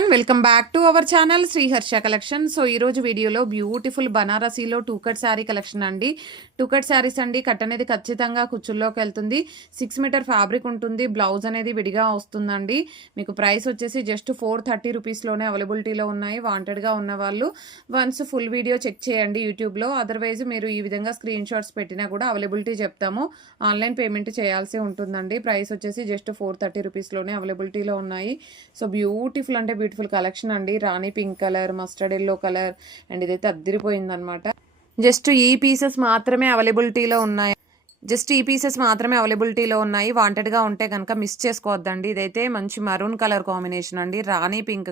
Everyone welcome back to our channel Sriharsha collection. So ఈరోజు వీడియోలో beautiful బనారసీలో టూ కట్ శారీ కలెక్షన్ అండి. Two cut saris అండి. Cut అనేది ఖచ్చితంగా కుచ్చుల్లోకి వెళ్తుంది. 6 మీటర్ ఫ్యాబ్రిక్ ఉంటుంది. బ్లౌజ్ అనేది విడిగా వస్తుందండి. మీకు ప్రైస్ వచ్చేసి జస్ట్ 430 రూపీస్లోనే అవైలబిలిటీలో ఉన్నాయి. వాంటెడ్గా ఉన్న వాళ్ళు వన్స్ ఫుల్ వీడియో చెక్ చేయండి యూట్యూబ్లో. అదర్వైజ్ మీరు ఈ విధంగా స్క్రీన్ షాట్స్ పెట్టినా కూడా అవైలబిలిటీ చెప్తాము. ఆన్లైన్ పేమెంట్ చేయాల్సి ఉంటుందండి. ప్రైస్ వచ్చేసి జస్ట్ 430 రూపీస్లోనే అవైలబిలిటీలో ఉన్నాయి. సో బ్యూటిఫుల్ అంటే బ్యూటిఫుల్ కలెక్షన్ అండి. Rani pink colour, mustard yellow colour and ఇదైతే అద్దరిపోయింది అనమాట. జస్ట్ ఈ పీసెస్ మాత్రమే అవైలబిలిటీలో ఉన్నాయి. వాంటెడ్గా ఉంటే కనుక మిస్ చేసుకోవద్దండి. ఇదైతే మంచి మరూన్ కలర్ కాంబినేషన్ అండి. రాణి పింక్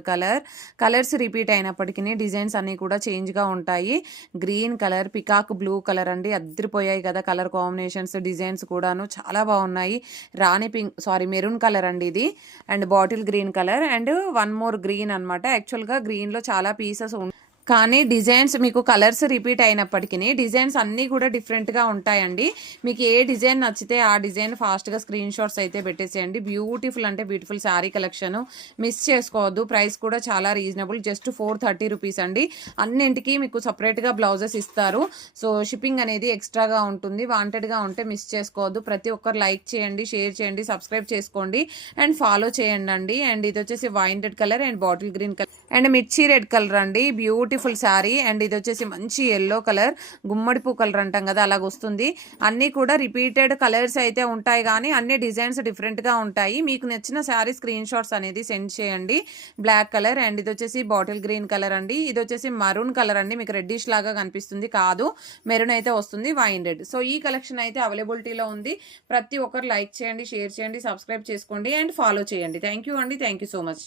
కలర్స్ రిపీట్ అయినప్పటికీ డిజైన్స్ అన్నీ కూడా చేంజ్గా ఉంటాయి. Green colour, peacock blue colour అండి. అద్దరిపోయాయి కదా కలర్ కాంబినేషన్స్, డిజైన్స్ కూడాను చాలా బాగున్నాయి. మెరూన్ కలర్ అండి ఇది. And bottle green colour and one more green అనమాట. యాక్చువల్గా గ్రీన్లో చాలా పీసెస్ కానీ డిజైన్స్ మీకు కలర్స్ రిపీట్ అయినప్పటికీ డిజైన్స్ అన్నీ కూడా డిఫరెంట్గా ఉంటాయండి. మీకు ఏ డిజైన్ నచ్చితే ఆ డిజైన్ ఫాస్ట్గా స్క్రీన్ షాట్స్ అయితే పెట్టేసేయండి. బ్యూటిఫుల్ అంటే బ్యూటిఫుల్ శారీ కలెక్షన్, మిస్ చేసుకోవద్దు. ప్రైస్ కూడా చాలా రీజనబుల్, జస్ట్ 430 రూపీస్ అండి. అన్నింటికి మీకు సపరేట్గా బ్లౌజెస్ ఇస్తారు. సో షిప్పింగ్ అనేది ఎక్స్ట్రాగా ఉంటుంది. వాంటెడ్గా ఉంటే మిస్ చేసుకోవద్దు. ప్రతి ఒక్కరు లైక్ చేయండి, షేర్ చేయండి, సబ్స్క్రైబ్ చేసుకోండి అండ్ ఫాలో చేయండి అండి. అండ్ ఇది వచ్చేసి wine red colour and bottle green colour and మిర్చి రెడ్ కలర్ అండి. బ్యూటిఫుల్ శారీ. అండ్ ఇది వచ్చేసి మంచి ఎల్లో కలర్, గుమ్మడి పూ కలర్ అంటాం కదా అలాగ వస్తుంది. అన్నీ కూడా రిపీటెడ్ కలర్స్ అయితే ఉంటాయి కానీ అన్ని డిజైన్స్ డిఫరెంట్గా ఉంటాయి. మీకు నచ్చిన శారీ స్క్రీన్ షాట్స్ అనేది సెండ్ చేయండి. బ్లాక్ కలర్ అండ్ ఇది వచ్చేసి బాటిల్ గ్రీన్ కలర్ అండి. ఇది వచ్చేసి మరూన్ కలర్ అండి. మీకు రెడ్డిష్ లాగా కనిపిస్తుంది కాదు, మెరూన్ అయితే వస్తుంది, వైన్ రెడ్. సో ఈ కలెక్షన్ అయితే అవైలబిలిటీలో ఉంది. ప్రతి ఒక్కరు లైక్ చేయండి, షేర్ చేయండి, సబ్స్క్రైబ్ చేసుకోండి అండ్ ఫాలో చేయండి. థ్యాంక్ యూ అండి. Thank you so much.